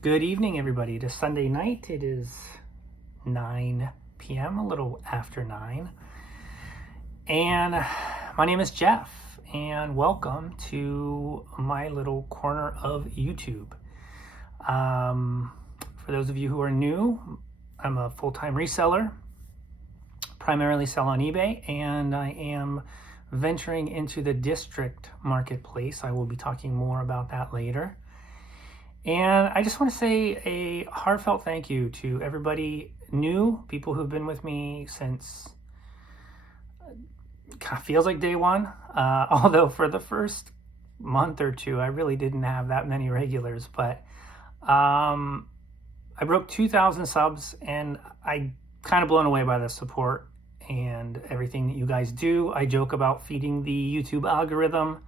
Good evening, everybody. It is Sunday night. It is 9 p.m., a little after 9. And my name is Jeff, and welcome to my little corner of YouTube. For those of you who are new, I'm a full-time reseller, primarily sell on eBay, and I am venturing into the district marketplace. I will be talking more about that later. And I just want to say a heartfelt thank you to everybody new, people who've been with me since kind of feels like day one. Although for the first month or two, I really didn't have that many regulars, but I broke 2,000 subs, and I kind of blown away by the support and everything that you guys do. I joke about feeding the YouTube algorithm,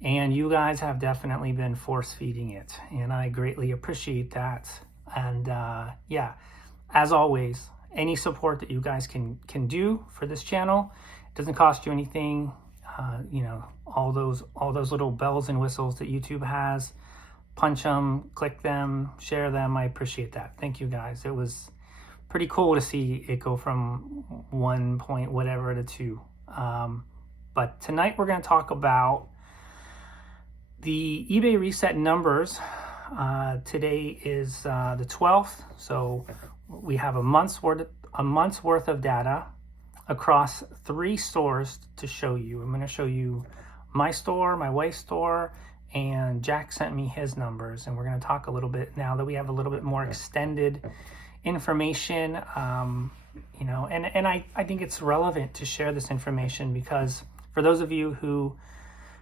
and you guys have definitely been force feeding it, and I greatly appreciate that. And yeah, as always, any support that you guys can do for this channel, it doesn't cost you anything. You know, all those little bells and whistles that YouTube has, punch them, click them, share them. I appreciate that. Thank you guys. It was pretty cool to see it go from 1 point whatever to 2. But tonight we're going to talk about the eBay reset numbers. Today is the 12th, so we have a month's worth of data across 3 stores to show you. I'm going to show you my store, my wife's store, and Jack sent me his numbers, and we're going to talk a little bit now that we have a little bit more extended information. You know, and I think it's relevant to share this information because for those of you who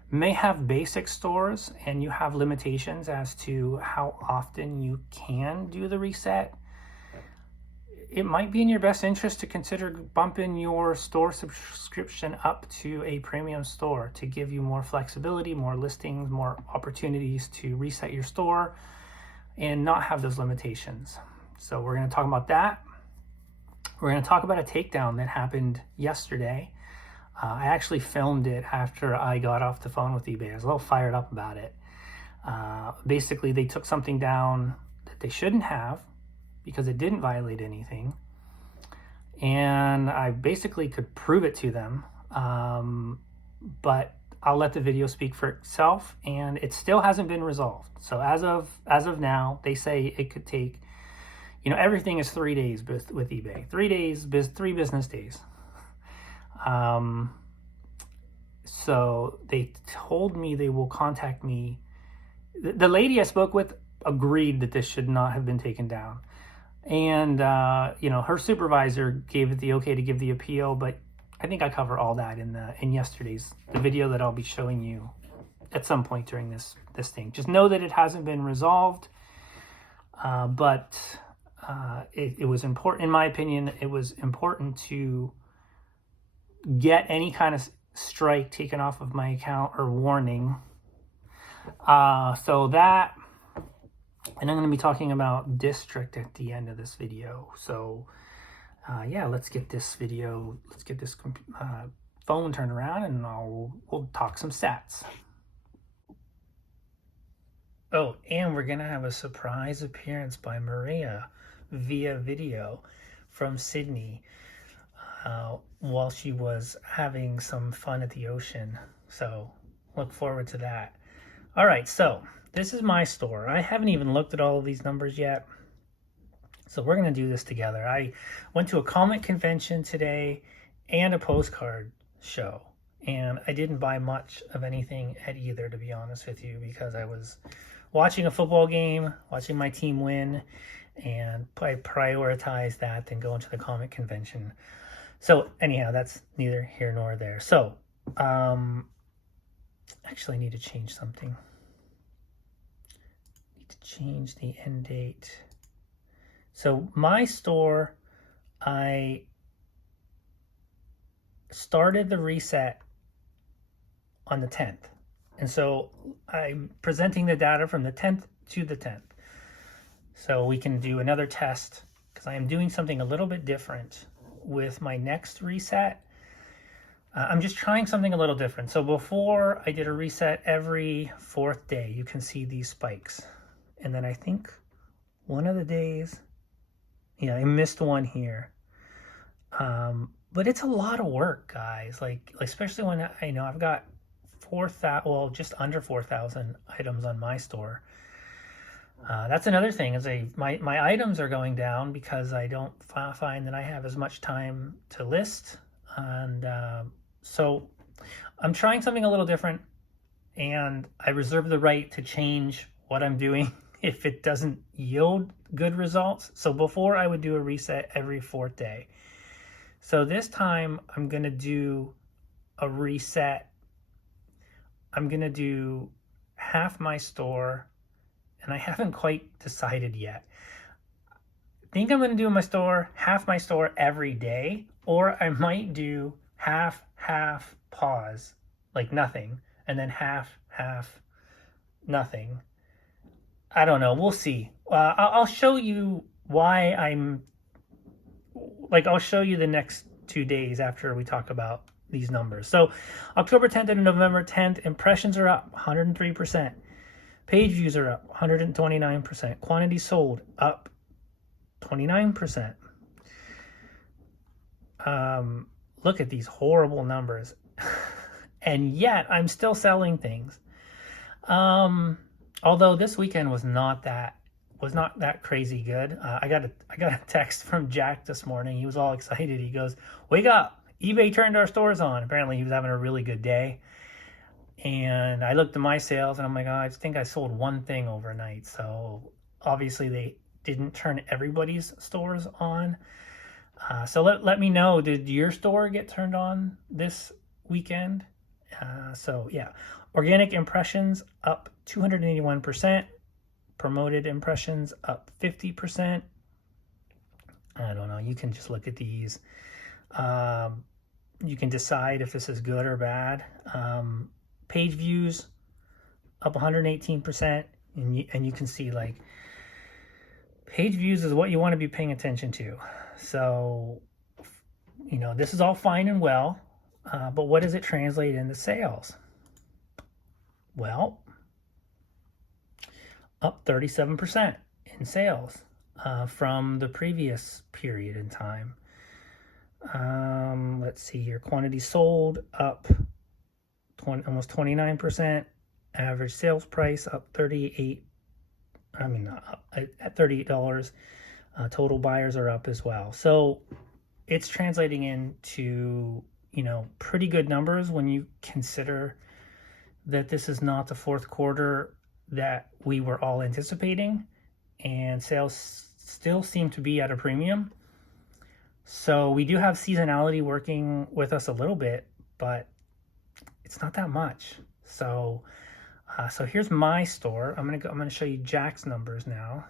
may have basic stores and you have limitations as to how often you can do the reset, it might be in your best interest to consider bumping your store subscription up to a premium store to give you more flexibility, more listings, more opportunities to reset your store and not have those limitations. So we're going to talk about that. We're going to talk about a takedown that happened yesterday. I actually filmed it after I got off the phone with eBay. I was a little fired up about it. Basically, they took something down that they shouldn't have because it didn't violate anything. And I basically could prove it to them. But I'll let the video speak for itself, and it still hasn't been resolved. So as of now, they say it could take, you know, everything is 3 days with eBay. 3 days, 3 business days. So they told me they will contact me. The lady I spoke with agreed that this should not have been taken down. And, you know, her supervisor gave it the okay to give the appeal, but I think I cover all that in yesterday's the video that I'll be showing you at some point during this thing. Just know that it hasn't been resolved. But it was important, in my opinion, it was important to get any kind of strike taken off of my account or warning. So that, and I'm going to be talking about district at the end of this video. So yeah, let's get this phone turned around, and we'll talk some stats. Oh, and we're going to have a surprise appearance by Maria via video from Sydney. While she was having some fun at the ocean. So look forward to that. All right, so this is my store. I haven't even looked at all of these numbers yet. So we're going to do this together. I went to a comic convention today and a postcard show. And I didn't buy much of anything at either, to be honest with you, because I was watching a football game, watching my team win, and I prioritized that than going to the comic convention. So anyhow, that's neither here nor there. So, actually I need to change something. Need to change the end date. So my store, I started the reset on the 10th. And so I'm presenting the data from the 10th to the 10th. So we can do another test because I am doing something a little bit different with my next reset. I'm just trying something a little different. So before I did a reset every 4th day, you can see these spikes. And then I think one of the days. Yeah, I missed one here. But it's a lot of work, guys. Like especially when I know I've got 4,000, well, just under 4,000 items on my store. That's another thing is my items are going down because I don't find that I have as much time to list. And so I'm trying something a little different, and I reserve the right to change what I'm doing if it doesn't yield good results. So before I would do a reset every 4th day. So this time I'm going to do a reset. I'm going to do half my store, and I haven't quite decided yet. I think I'm going to do half my store every day, or I might do half, pause, like nothing, and then half, nothing. I don't know. We'll see. I'll show you why I'll show you the next 2 days after we talk about these numbers. So October 10th and November 10th, impressions are up 103%. Page views are up 129%. Quantity sold up 29%. Look at these horrible numbers. And yet I'm still selling things. Although this weekend was not that crazy good. I got a text from Jack this morning. He was all excited. He goes, "Wake up! eBay turned our stores on." Apparently he was having a really good day. And I looked at my sales and I'm like, oh, I think I sold one thing overnight. So obviously they didn't turn everybody's stores on. So let me know, did your store get turned on this weekend? So yeah, organic impressions up 281%. Promoted impressions up 50%. I don't know. You can just look at these. You can decide if this is good or bad. Page views up 118%, and you can see like page views is what you want to be paying attention to. So, this is all fine and well, but what does it translate into sales? Well, up 37% in sales from the previous period in time. Let's see here. Quantity sold up almost 29%. Average sales price up at $38. Total buyers are up as well. So it's translating into, pretty good numbers when you consider that this is not the fourth quarter that we were all anticipating, and sales still seem to be at a premium. So we do have seasonality working with us a little bit, but it's not that much. So here's my store. I'm gonna show you Jack's numbers now.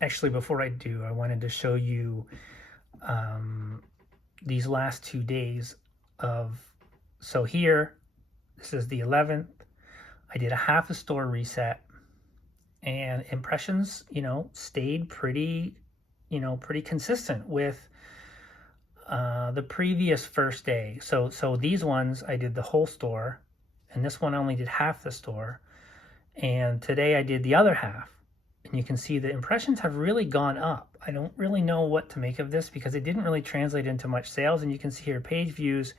Actually, before I do, I wanted to show you these last 2 days of. So here, this is the 11th. I did a half a store reset, and impressions, stayed pretty consistent with the previous first day. So these ones I did the whole store, and this one I only did half the store. And today I did the other half, and you can see the impressions have really gone up. I don't really know what to make of this because it didn't really translate into much sales. And you can see here page views.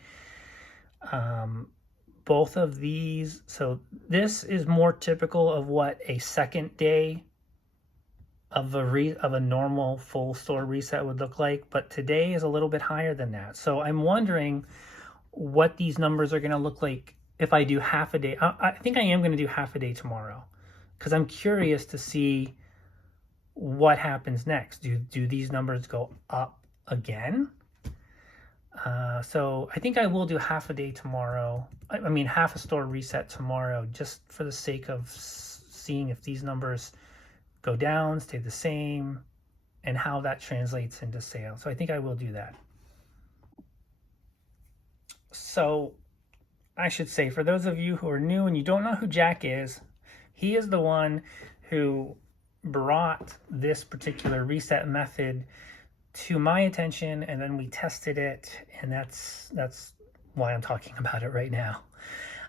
Both of these, so this is more typical of what a second day of a normal full store reset would look like, but today is a little bit higher than that. So I'm wondering what these numbers are going to look like if I do half a day. I think I am going to do half a day tomorrow because I'm curious to see what happens next. Do these numbers go up again? So I think I will do half a day tomorrow. Half a store reset tomorrow, just for the sake of seeing if these numbers go down, stay the same, and how that translates into sales. So I think I will do that. So I should say, for those of you who are new and you don't know who Jack is, he is the one who brought this particular reset method to my attention, and then we tested it, and that's why I'm talking about it right now.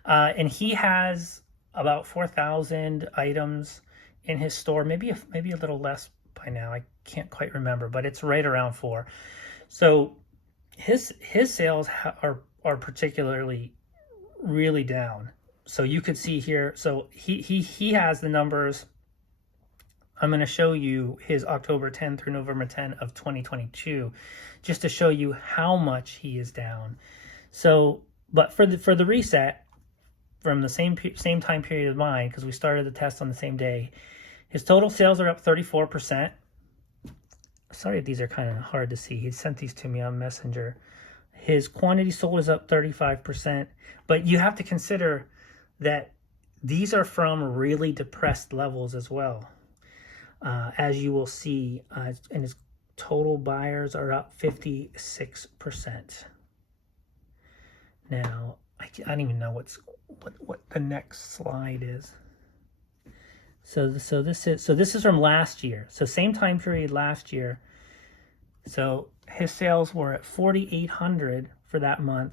And he has about 4,000 items in his store, maybe a little less by now. I can't quite remember, but it's right around 4. So his sales are particularly really down. So you could see here. So he has the numbers. I'm going to show you his October 10 through November 10 of 2022, just to show you how much he is down. So, but for the reset from the same time period of mine, because we started the test on the same day, his total sales are up 34%. Sorry, these are kind of hard to see. He sent these to me on Messenger. His quantity sold is up 35%, but you have to consider that these are from really depressed levels as well. As you will see, and his total buyers are up 56%. Now, I don't even know what the next slide is. So this is from last year. So same time period last year. So his sales were at 4,800 for that month.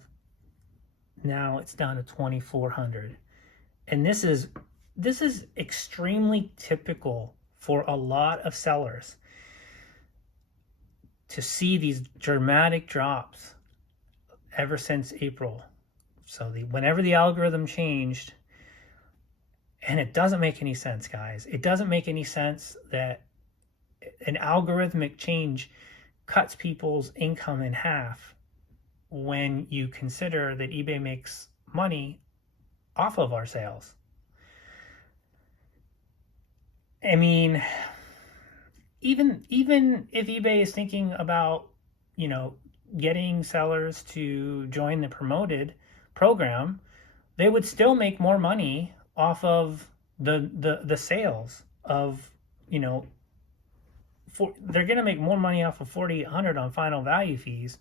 Now it's down to 2,400, and this is extremely typical for a lot of sellers to see these dramatic drops ever since April. So whenever the algorithm changed, and it doesn't make any sense, guys. It doesn't make any sense that an algorithmic change cuts people's income in half when you consider that eBay makes money off of our sales. I mean, even if eBay is thinking about, getting sellers to join the promoted program, they would still make more money off of the sales of, they're going to make more money off of 4,800 on final value fees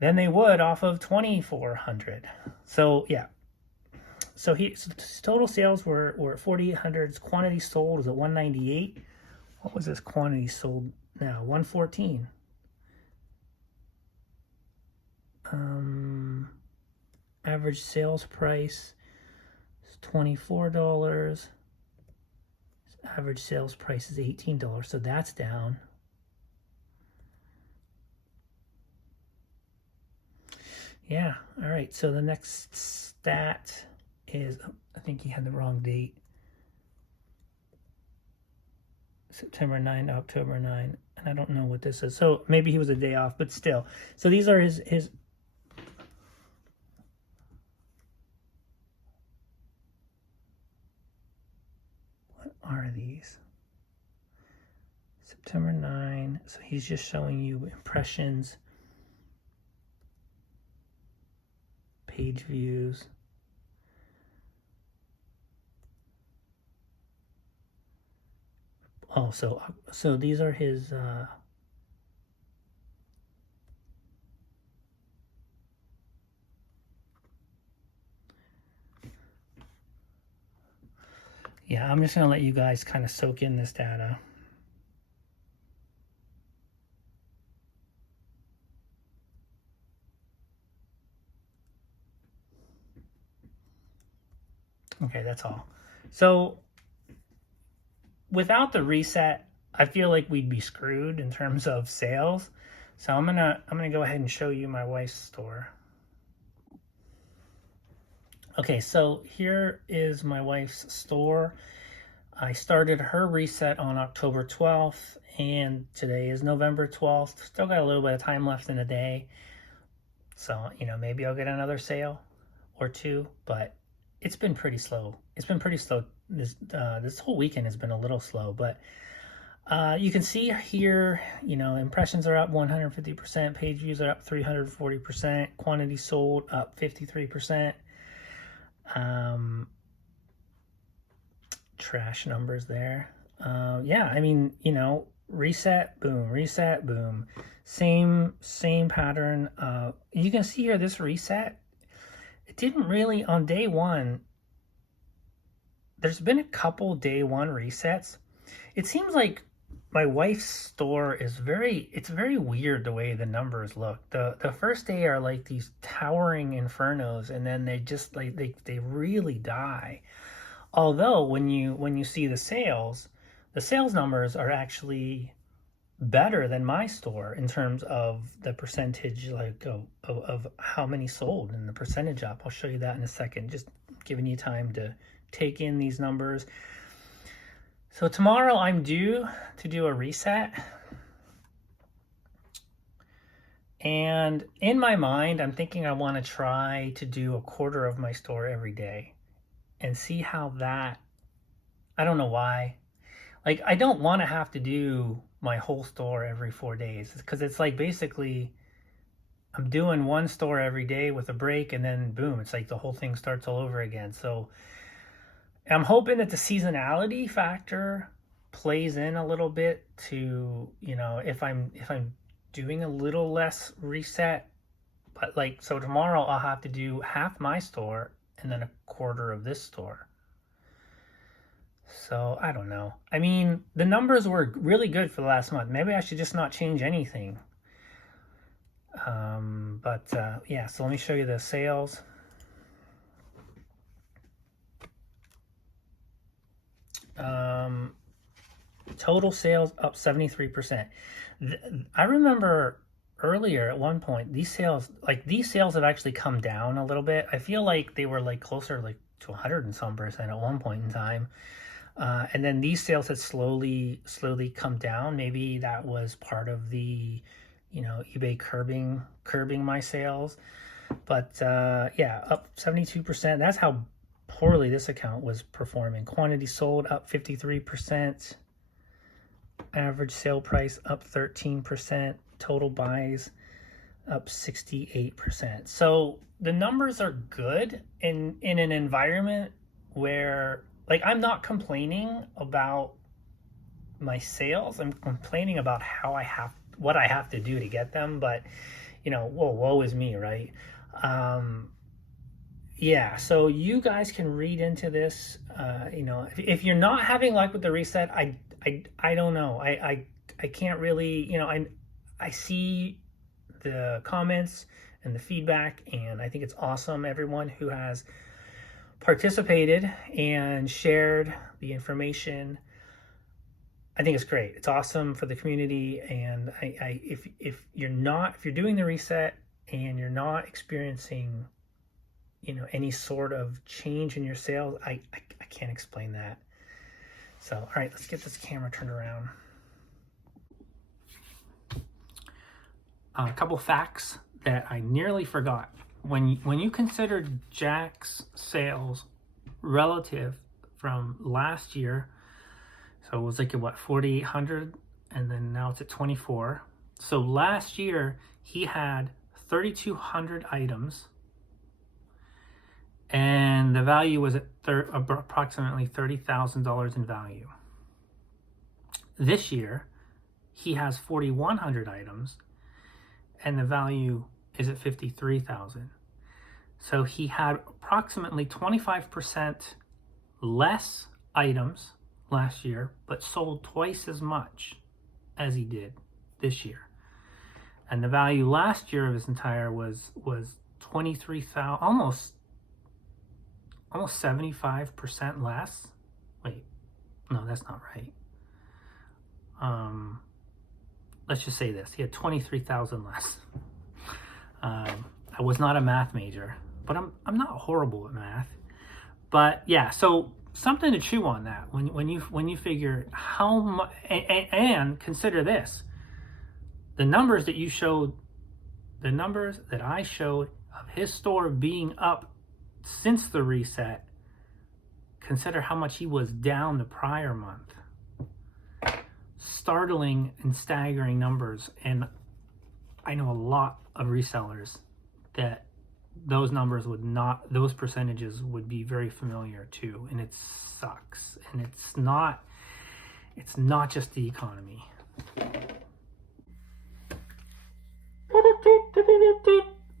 than they would off of 2,400. So yeah. So his total sales were at 4,800. His quantity sold was at 198. What was this quantity sold now? 114. Average sales price is $24. Average sales price is $18, so that's down. Yeah, all right. So the next stat is, I think he had the wrong date. September 9 to October 9, and I don't know what this is. So maybe he was a day off, but still. So these are his what are these? September 9. So he's just showing you impressions, page views. Oh, so these are his yeah, I'm just going to let you guys kind of soak in this data. Okay, that's all. So without the reset, I feel like we'd be screwed in terms of sales. So I'm gonna go ahead and show you my wife's store. Okay, so here is my wife's store. I started her reset on October 12th, and today is November 12th. Still got a little bit of time left in the day. So, maybe I'll get another sale or two, but it's been pretty slow. It's been pretty slow. This whole weekend has been a little slow, but you can see here, impressions are up 150%, page views are up 340%, quantity sold up 53%. Trash numbers there. Yeah, I mean, reset, boom, same pattern. You can see here this reset, it didn't really on day one. There's been a couple day one resets. It seems like my wife's store is very weird the way the numbers look. The first day are like these towering infernos, and then they just like they really die Although when you see the sales numbers are actually better than my store in terms of the percentage, like of how many sold and the percentage up. I'll show you that in a second, just giving you time to take in these numbers. So tomorrow I'm due to do a reset, and in my mind I'm thinking I want to try to do a quarter of my store every day and see how that, I don't know why, like I don't want to have to do my whole store every 4 days, because it's like basically I'm doing one store every day with a break, and then boom, it's like the whole thing starts all over again. So I'm hoping that the seasonality factor plays in a little bit to, you know, if I'm doing a little less reset. But like, so tomorrow I'll have to do half my store and then a quarter of this store. So I don't know. I mean, the numbers were really good for the last month. Maybe I should just not change anything. Yeah, so let me show you the sales. Total sales up 73%. I remember earlier at one point, these sales have actually come down a little bit. I feel like they were like closer like to 100 and some percent at one point in time. And then these sales had slowly come down. Maybe that was part of the, you know, eBay curbing my sales. But yeah, up 72%. That's how poorly this account was performing. Quantity sold up 53%. Average sale price up 13%. Total buys up 68%. So the numbers are good in an environment where, like, I'm not complaining about my sales. I'm complaining about what I have to do to get them. But, you know, woe is me, right? Yeah, so you guys can read into this. You know, if you're not having luck with the reset, I don't know. I can't really, you know, I see the comments and the feedback, and I think it's awesome, everyone who has participated and shared the information. I think it's great. It's awesome for the community. And if you're doing the reset and you're not experiencing, you know, any sort of change in your sales, I can't explain that. So, all right, let's get this camera turned around. A couple facts that I nearly forgot. When you consider Jack's sales relative from last year, so it was like at what, 4,800, and then now it's at 24. So last year he had 3,200 items, and the value was at approximately $30,000 in value. This year he has 4,100 items, and the value is at $53,000. So he had approximately 25% less items last year, but sold twice as much as he did this year. And the value last year of his entire was 23,000, almost 75% less. Wait, no, that's not right. Let's just say this: he had 23,000 less. I was not a math major, but I'm not horrible at math. But yeah, so something to chew on that when you figure how much, and consider this: the numbers that I showed of his store being up since the reset. Consider how much he was down the prior month. Startling and staggering numbers. And I know a lot of resellers that those numbers those percentages would be very familiar to, and it sucks. And it's not just the economy.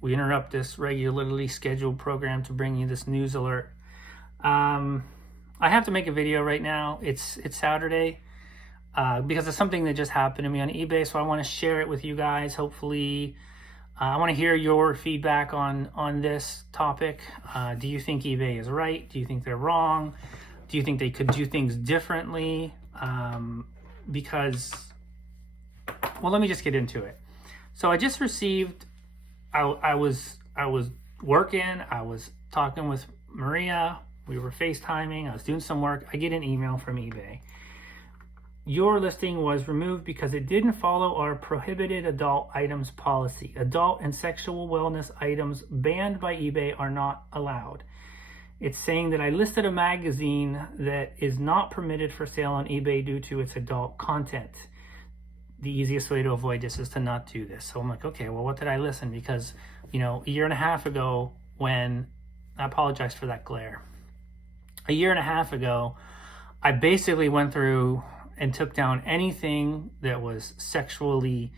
We interrupt this regularly scheduled program to bring you this news alert. I have to make a video right now. It's Saturday because it's something that just happened to me on eBay, so I want to share it with you guys. Hopefully, I want to hear your feedback on this topic. Do you think eBay is right? Do you think they're wrong? Do you think they could do things differently? Because, well, let me just get into it. So I just received, I was working, I was talking with Maria, we were FaceTiming, I was doing some work. I get an email from eBay. Your listing was removed because it didn't follow our prohibited adult items policy. Adult and sexual wellness items banned by eBay are not allowed. It's saying that I listed a magazine that is not permitted for sale on eBay due to its adult content. The easiest way to avoid this is to not do this. So I'm like, okay, well, what did I listen? Because, a year and a half ago when, I apologize for that glare. A year and a half ago, I basically went through and took down anything that was sexually,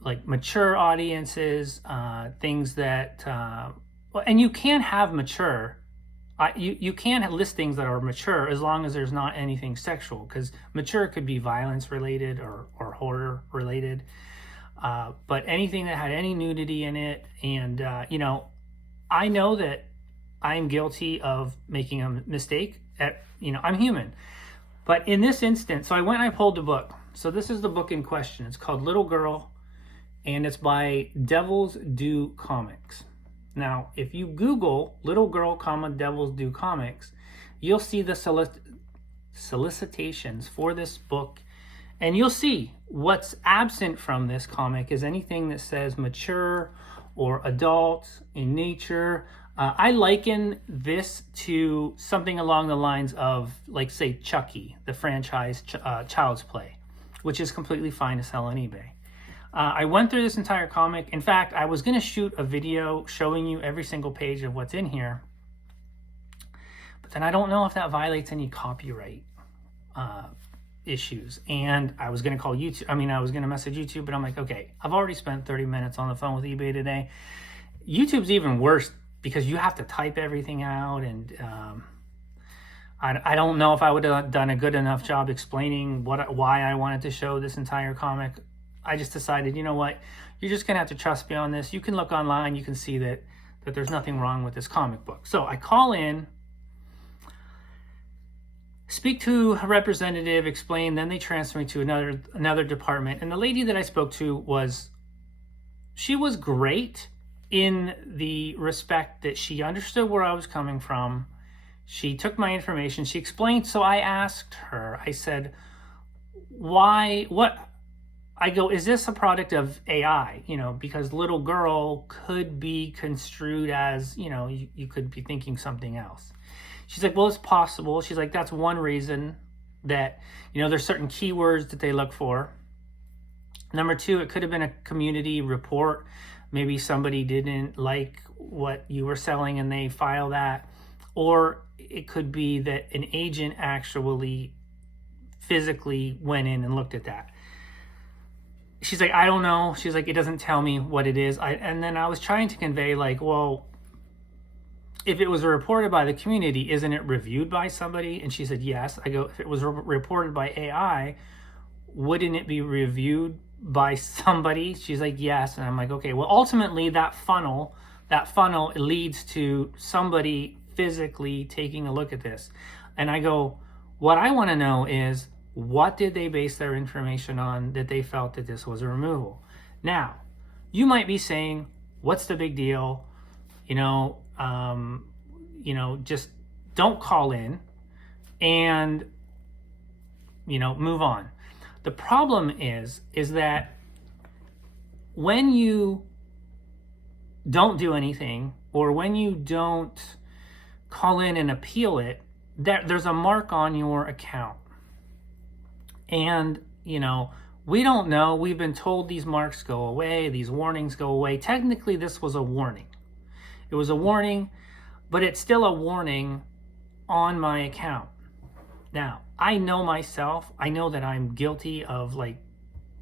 like, mature audiences, things that, and you can have mature, you can list things that are mature as long as there's not anything sexual, because mature could be violence related or horror related, but anything that had any nudity in it, and I know that I'm guilty of making a mistake. I'm human. But in this instance, so I went and I pulled the book. So this is the book in question. It's called Little Girl, and it's by Devils Do Comics. Now, if you Google Little Girl, Devils Do Comics, you'll see the solicitations for this book, and you'll see what's absent from this comic is anything that says mature or adult in nature. I liken this to something along the lines of, like, say, Chucky, the franchise Child's Play, which is completely fine to sell on eBay. I went through this entire comic. In fact, I was going to shoot a video showing you every single page of what's in here, but then I don't know if that violates any copyright issues. And I was going to call YouTube. I was going to message YouTube, but I'm like, okay, I've already spent 30 minutes on the phone with eBay today. YouTube's even worse because you have to type everything out, and I don't know if I would have done a good enough job explaining why I wanted to show this entire comic. I just decided, you know what, you're just gonna have to trust me on this. You can look online, you can see that there's nothing wrong with this comic book. So I call in, speak to a representative, explain, then they transfer me to another department. And the lady that I spoke to she was great in the respect that she understood where I was coming from. She took my information, she explained. So I asked her, I said, is this a product of AI? Because Little Girl could be construed as, you could be thinking something else. She's like, well, it's possible. She's like, that's one reason that, there's certain keywords that they look for. Number two, it could have been a community report. Maybe somebody didn't like what you were selling and they file that. Or it could be that an agent actually physically went in and looked at that. She's like, I don't know. She's like, it doesn't tell me what it is. And then I was trying to convey, like, well, if it was reported by the community, isn't it reviewed by somebody? And she said, yes. I go, if it was reported by AI, wouldn't it be reviewed by somebody? She's like, yes. And I'm like, okay, well, ultimately that funnel leads to somebody physically taking a look at this. And I go, what I want to know is, what did they base their information on that they felt that this was a removal? Now, you might be saying, what's the big deal? Just don't call in and, move on. The problem is that when you don't do anything, or when you don't call in and appeal it, there's a mark on your account. And, we don't know. We've been told these marks go away, these warnings go away. Technically, this was a warning. It was a warning, but it's still a warning on my account. Now, I know myself. I know that I'm guilty of, like,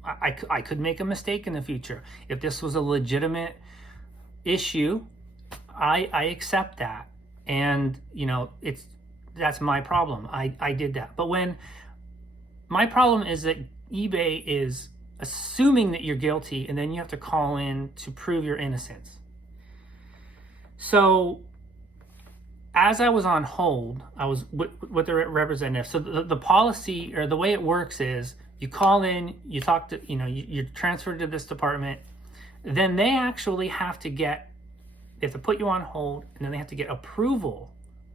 I could make a mistake in the future. If this was a legitimate issue, I accept that. And, that's my problem. I did that. But when my problem is that eBay is assuming that you're guilty, and then you have to call in to prove your innocence. So as I was on hold, I was with the representative. So the policy, or the way it works, is you call in, you talk to, you're transferred to this department. Then they actually have to put you on hold, and then they have to get approval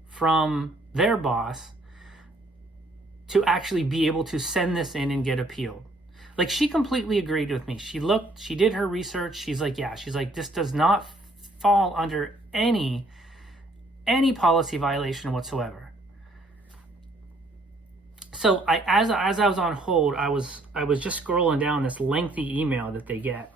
from their boss to actually be able to send this in and get appealed. Like, she completely agreed with me. She did her research. She's like, yeah, this does not fall under any policy violation whatsoever. So as I was on hold, I was just scrolling down this lengthy email that they get.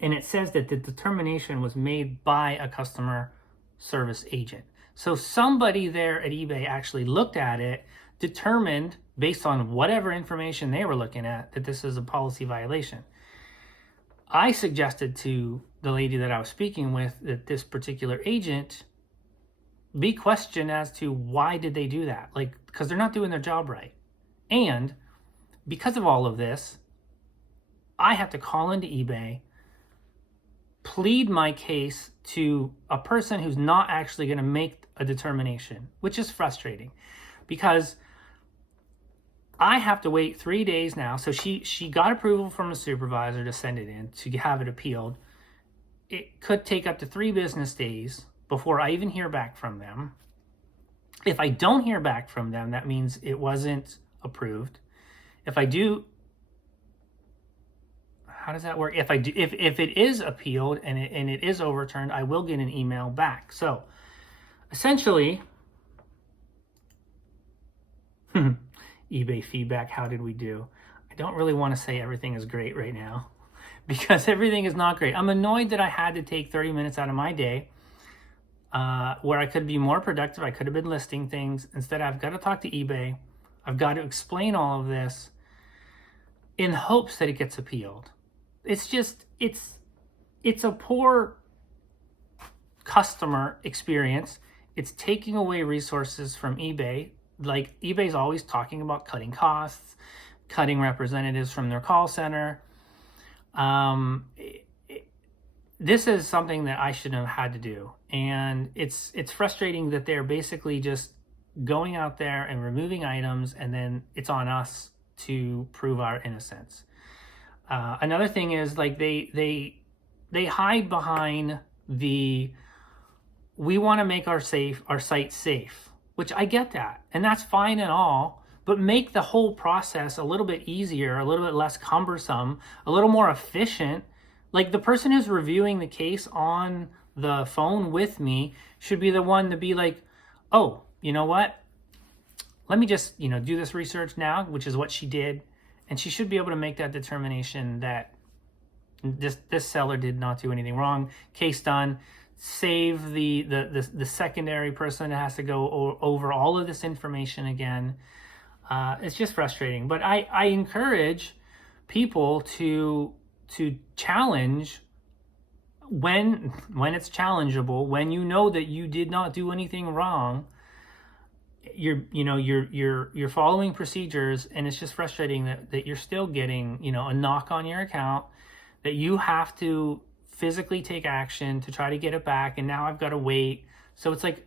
And it says that the determination was made by a customer service agent. So somebody there at eBay actually looked at it, determined, based on whatever information they were looking at, that this is a policy violation. I suggested to the lady that I was speaking with that this particular agent be questioned as to why did they do that? Like, because they're not doing their job right. And because of all of this, I have to call into eBay, plead my case to a person who's not actually going to make a determination, which is frustrating because I have to wait 3 days now. So she got approval from a supervisor to send it in, to have it appealed. It could take up to 3 business days before I even hear back from them. If I don't hear back from them, that means it wasn't approved. If I do, how does that work? If it is appealed and it is overturned, I will get an email back. So essentially, eBay feedback, how did we do? I don't really want to say everything is great right now because everything is not great. I'm annoyed that I had to take 30 minutes out of my day where I could be more productive. I could have been listing things. Instead, I've got to talk to eBay. I've got to explain all of this in hopes that it gets appealed. It's just, it's a poor customer experience. It's taking away resources from eBay. Like, eBay's always talking about cutting costs, cutting representatives from their call center. This is something that I shouldn't have had to do. And it's frustrating that they're basically just going out there and removing items, and then it's on us to prove our innocence. Another thing is, like, they hide behind we want to make our site safe, which I get that, and that's fine and all, but make the whole process a little bit easier, a little bit less cumbersome, a little more efficient. Like, the person who's reviewing the case on the phone with me should be the one to be like, oh, you know what? Let me just, do this research now, which is what she did. And she should be able to make that determination that this seller did not do anything wrong. Case done. Save the secondary person that has to go over all of this information again. It's just frustrating. But I encourage people to challenge when it's challengeable, when you know that you did not do anything wrong. You're following procedures, and it's just frustrating that you're still getting, a knock on your account, that you have to physically take action to try to get it back, and now I've got to wait. So it's like,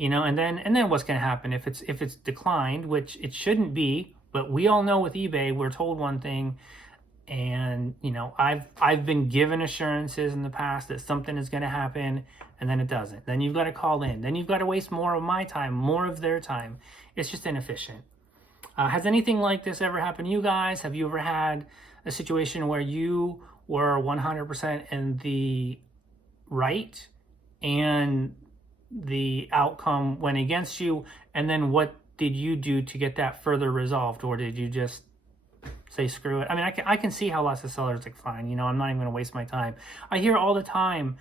and then what's going to happen if it's declined, which it shouldn't be, but we all know with eBay, we're told one thing, and I've been given assurances in the past that something is going to happen, and then it doesn't. Then you've got to call in. Then you've got to waste more of my time, more of their time. It's just inefficient. Has anything like this ever happened to you guys? Have you ever had a situation where you were 100% in the right and the outcome went against you? And then what did you do to get that further resolved? Or did you just say, screw it? I mean, I can see how lots of sellers like, fine, I'm not even going to waste my time. I hear all the time,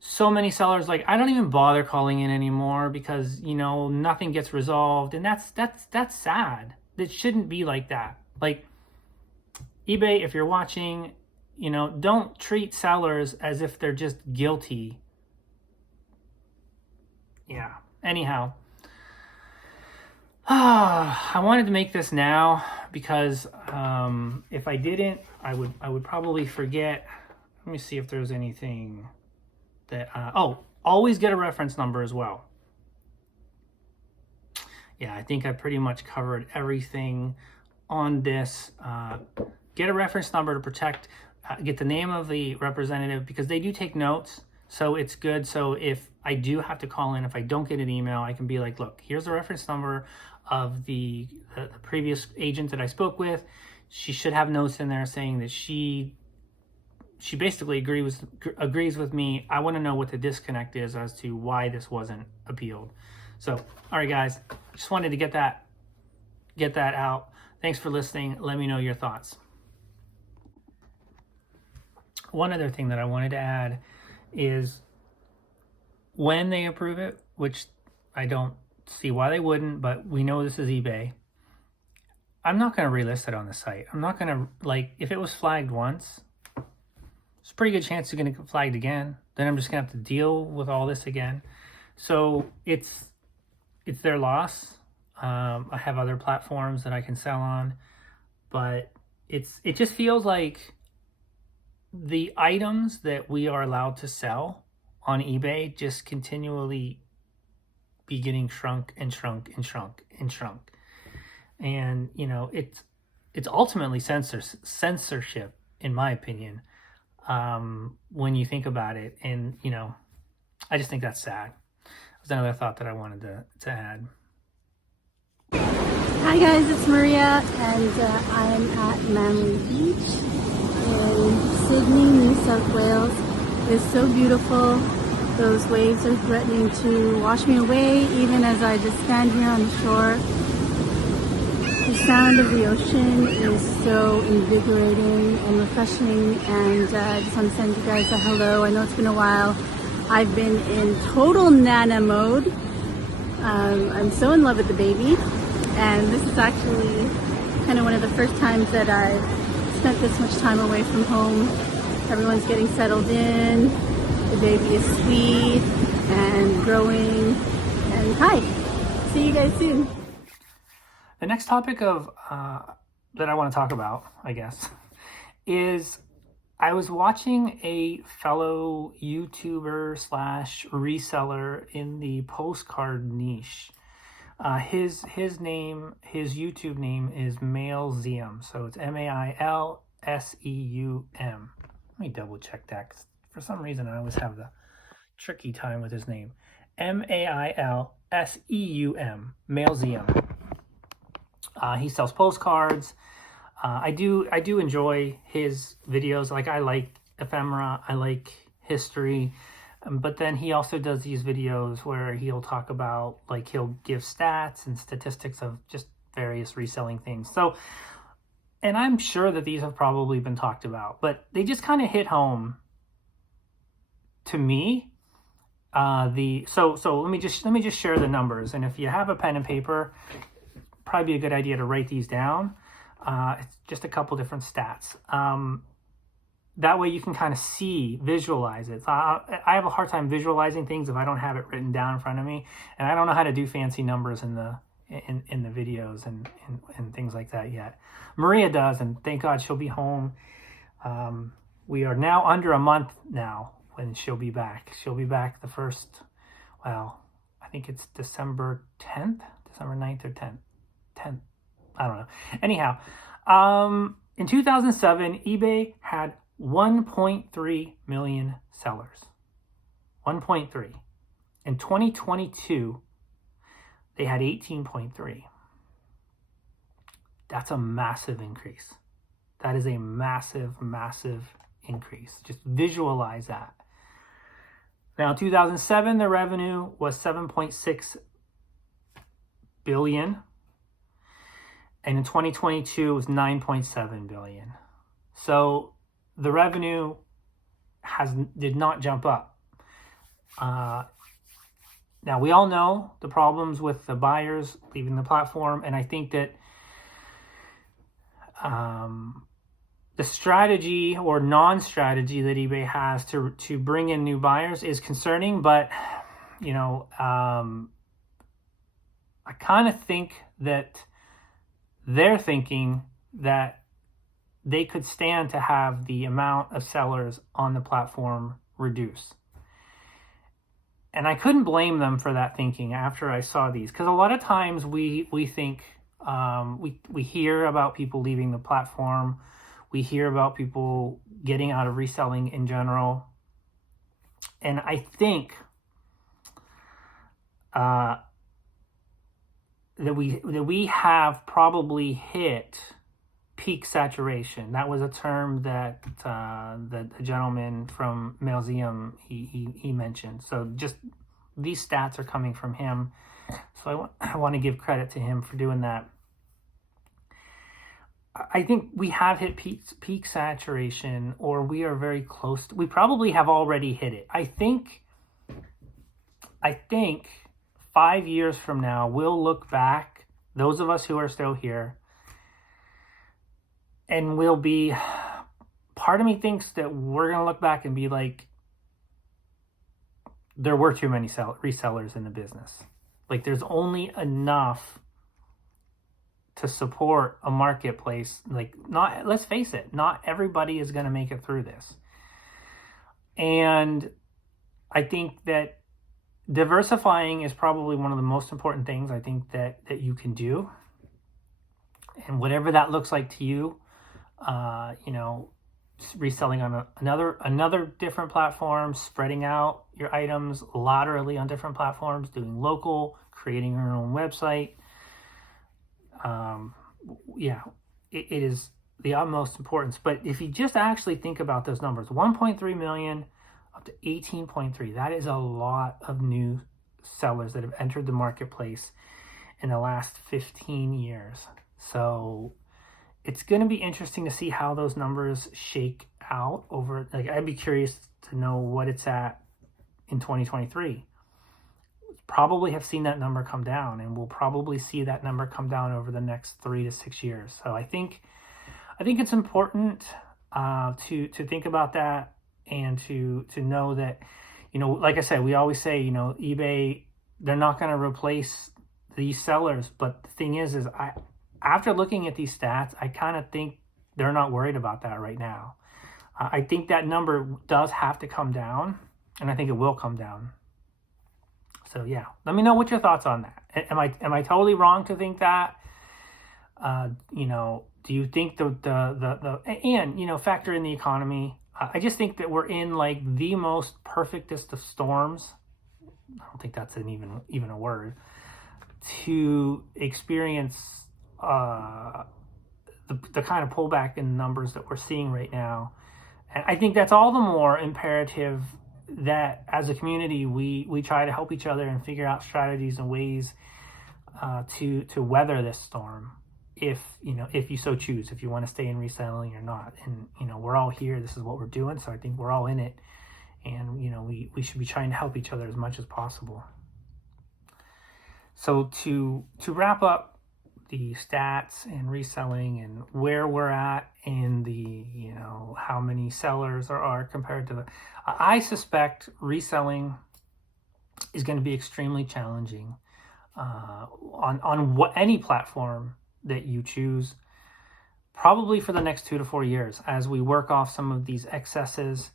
so many sellers like, I don't even bother calling in anymore because, nothing gets resolved. And that's sad. It shouldn't be like that. Like, eBay, if you're watching, don't treat sellers as if they're just guilty. Yeah. Anyhow, I wanted to make this now because if I didn't, I would probably forget. Let me see if there's anything that Always get a reference number as well. Yeah, I think I pretty much covered everything on this. Get a reference number to protect, get the name of the representative, because they do take notes. So it's good. So if I do have to call in, if I don't get an email, I can be like, look, here's the reference number of the previous agent that I spoke with. She should have notes in there saying that she basically agrees with me. I want to know what the disconnect is as to why this wasn't appealed. So, all right, guys, just wanted to get that out. Thanks for listening. Let me know your thoughts. One other thing that I wanted to add is when they approve it, which I don't see why they wouldn't, but we know this is eBay. I'm not going to relist it on the site. I'm not going to, like, if it was flagged once, there's a pretty good chance it's going to get flagged again. Then I'm just going to have to deal with all this again. So it's their loss. I have other platforms that I can sell on, but it just feels like the items that we are allowed to sell on eBay just continually be getting shrunk and shrunk and shrunk and shrunk. And, you know, it's ultimately censorship, in my opinion, when you think about it. And, you know, I just think that's sad. That's another thought that I wanted to add. Hi guys, it's Maria, and I am at Manly Beach in Sydney, New South Wales. It's so beautiful. Those waves are threatening to wash me away even as I just stand here on the shore. The sound of the ocean is so invigorating and refreshing, and I just want to send you guys a hello. I know it's been a while. I've been in total Nana mode. I'm so in love with the baby, and this is actually kind of one of the first times that I've spent this much time away from home. Everyone's getting settled in, the baby is sweet and growing, and hi, see you guys soon. The next topic of that I want to talk about, I guess, is I was watching a fellow YouTuber / reseller in the postcard niche. His YouTube name is Mailseum. So it's MAILSEUM. Let me double check that, 'cause for some reason I always have the tricky time with his name. MAILSEUM. Mailseum. He sells postcards. I do enjoy his videos. Like, I like ephemera, I like history, but then he also does these videos where he'll talk about, like, he'll give stats and statistics of just various reselling things. So, and I'm sure that these have probably been talked about, but they just kind of hit home to me. So let me just share the numbers, and if you have a pen and paper, probably be a good idea to write these down. It's just a couple different stats. That way you can kind of visualize it. I have a hard time visualizing things if I don't have it written down in front of me, and I don't know how to do fancy numbers in the videos and things like that yet. Maria does, and thank God she'll be home. We are now under a month now when she'll be back. She'll be back the first, well, I think it's December 10th, December 9th or 10th. I don't know. Anyhow, in 2007, eBay had 1.3 million sellers. 1.3. In 2022, they had 18.3. That's a massive increase. That is a massive, massive increase. Just visualize that. Now, in 2007, the revenue was 7.6 billion. And in 2022, it was 9.7 billion. So the revenue did not jump up. Now, we all know the problems with the buyers leaving the platform, and I think that the strategy or non-strategy that eBay has to bring in new buyers is concerning. But, you know, I kind of think that they're thinking that they could stand to have the amount of sellers on the platform reduce. And I couldn't blame them for that thinking after I saw these, because a lot of times we think, we hear about people leaving the platform, we hear about people getting out of reselling in general, and I think that we have probably hit peak saturation. That was a term that the gentleman from Mailseum he mentioned. So just these stats are coming from him. So I want to give credit to him for doing that. I think we have hit peak saturation, or we are very close. We probably have already hit it. I think 5 years from now, we'll look back, those of us who are still here, and we'll be, part of me thinks that we're going to look back and be like, there were too many resellers in the business. Like, there's only enough to support a marketplace. Like, not, let's face it, not everybody is going to make it through this. And I think that diversifying is probably one of the most important things I think that you can do. And whatever that looks like to you, reselling on another different platform, spreading out your items laterally on different platforms, doing local, creating your own website. It is the utmost importance. But if you just actually think about those numbers, 1.3 million up to 18.3, that is a lot of new sellers that have entered the marketplace in the last 15 years. So it's going to be interesting to see how those numbers shake out over, like, I'd be curious to know what it's at in 2023. Probably have seen that number come down, and we'll probably see that number come down over the next 3 to 6 years. So I think it's important to think about that, and to know that, like I said, we always say, eBay, they're not going to replace these sellers. But the thing is after looking at these stats, I kind of think they're not worried about that right now. I think that number does have to come down, and I think it will come down. So yeah, let me know what your thoughts on that. Am I totally wrong to think that? Do you think and factor in the economy? I just think that we're in like the most perfectest of storms. I don't think that's even a word, to experience the kind of pullback in numbers that we're seeing right now. And I think that's all the more imperative that as a community, we try to help each other and figure out strategies and ways to weather this storm. If you so choose, if you want to stay in reselling or not. And, we're all here. This is what we're doing. So I think we're all in it. And, we should be trying to help each other as much as possible. So to wrap up the stats and reselling and where we're at in the, how many sellers are compared to I suspect reselling is going to be extremely challenging on any platform that you choose, probably for the next 2 to 4 years, as we work off some of these excesses.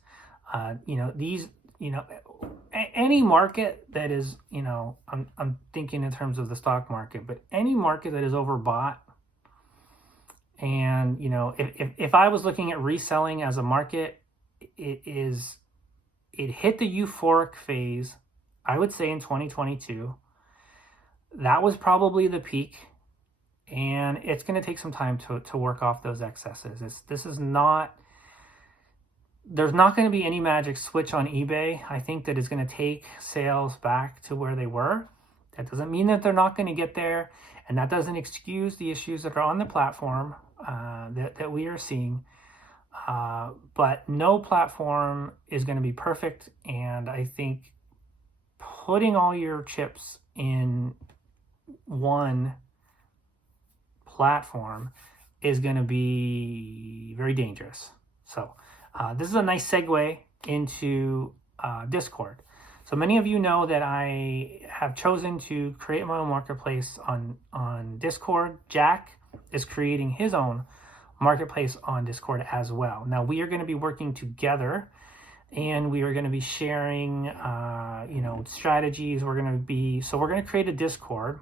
Any market that is, I'm thinking in terms of the stock market, but any market that is overbought. And, if I was looking at reselling as a market, it hit the euphoric phase, I would say, in 2022. That was probably the peak. And it's going to take some time to work off those excesses. There's not going to be any magic switch on eBay. I think that is going to take sales back to where they were. That doesn't mean that they're not going to get there. And that doesn't excuse the issues that are on the platform that we are seeing. But no platform is going to be perfect. And I think putting all your chips in one platform is going to be very dangerous. So this is a nice segue into Discord. So many of you know that I have chosen to create my own marketplace on Discord. Jack is creating his own marketplace on Discord as well. Now we are going to be working together and we are going to be sharing, strategies. We're going to create a Discord.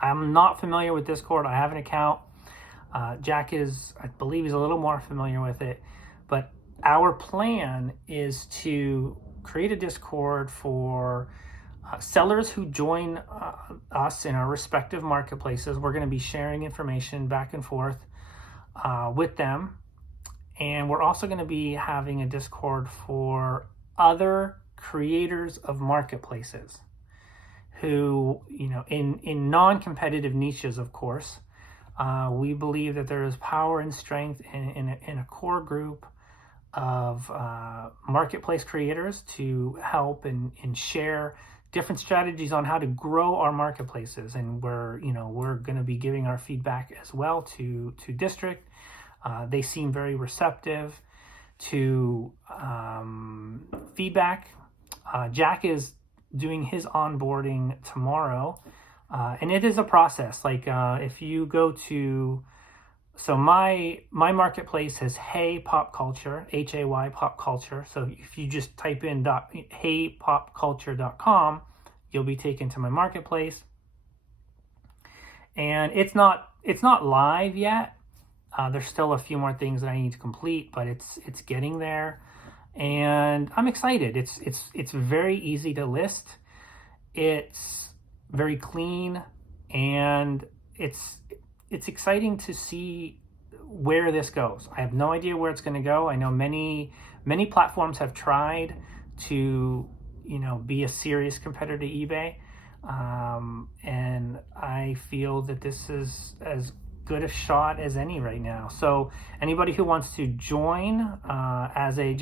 I'm not familiar with Discord. I have an account. Jack is, I believe he's a little more familiar with it, but our plan is to create a Discord for sellers who join us in our respective marketplaces. We're going to be sharing information back and forth with them. And we're also going to be having a Discord for other creators of marketplaces who, in non-competitive niches, of course. We believe that there is power and strength in a core group of marketplace creators to help and share different strategies on how to grow our marketplaces. And we're going to be giving our feedback as well to district. They seem very receptive to feedback. Jack is doing his onboarding tomorrow. And it is a process. Like if you go to, so my marketplace has Hay Pop Culture, HAY Pop Culture. So if you just type in haypopculture.com, you'll be taken to my marketplace. And it's not live yet. There's still a few more things that I need to complete, but it's getting there. And I'm excited. It's very easy to list. It's very clean, and it's exciting to see where this goes. I have no idea where it's going to go. I know many platforms have tried to be a serious competitor to eBay, and I feel that this is as good a shot as any right now. So anybody who wants to join as a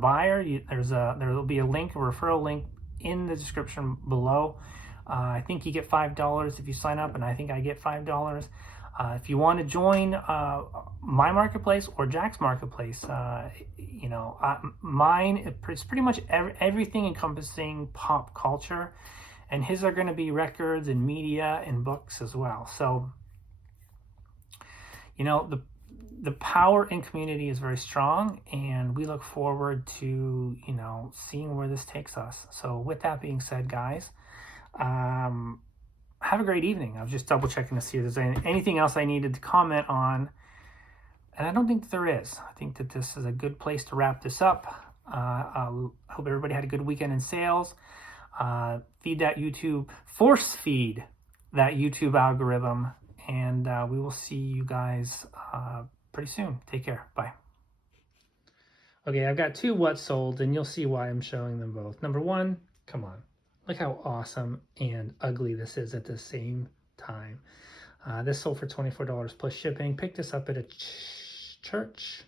buyer, there will be a referral link in the description below. I think you get $5 if you sign up, and I think I get $5. If you want to join my marketplace or Jack's marketplace, mine is pretty much everything encompassing pop culture, and his are going to be records and media and books as well. So, the power in community is very strong, and we look forward to seeing where this takes us. So, with that being said, guys. Have a great evening. I was just double checking to see if there's anything else I needed to comment on, and I don't think that there is. I think that this is a good place to wrap this up. I hope everybody had a good weekend in sales. Force feed that YouTube algorithm, and we will see you guys pretty soon. Take care. Bye. Okay, I've got two what solds, and you'll see why I'm showing them both. Number one, come on. Look how awesome and ugly this is at the same time. This sold for $24 plus shipping. Picked this up at a church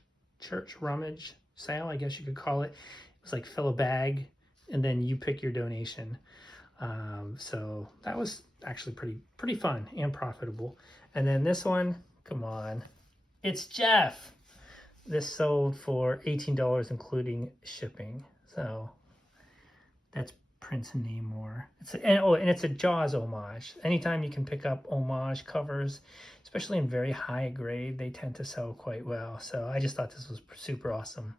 rummage sale, I guess you could call it. It was like fill a bag, and then you pick your donation. So that was actually pretty fun and profitable. And then this one, come on, it's Jeff. This sold for $18 including shipping. So that's Prince Namor. And it's a Jaws homage. Anytime you can pick up homage covers, especially in very high grade, they tend to sell quite well. So I just thought this was super awesome.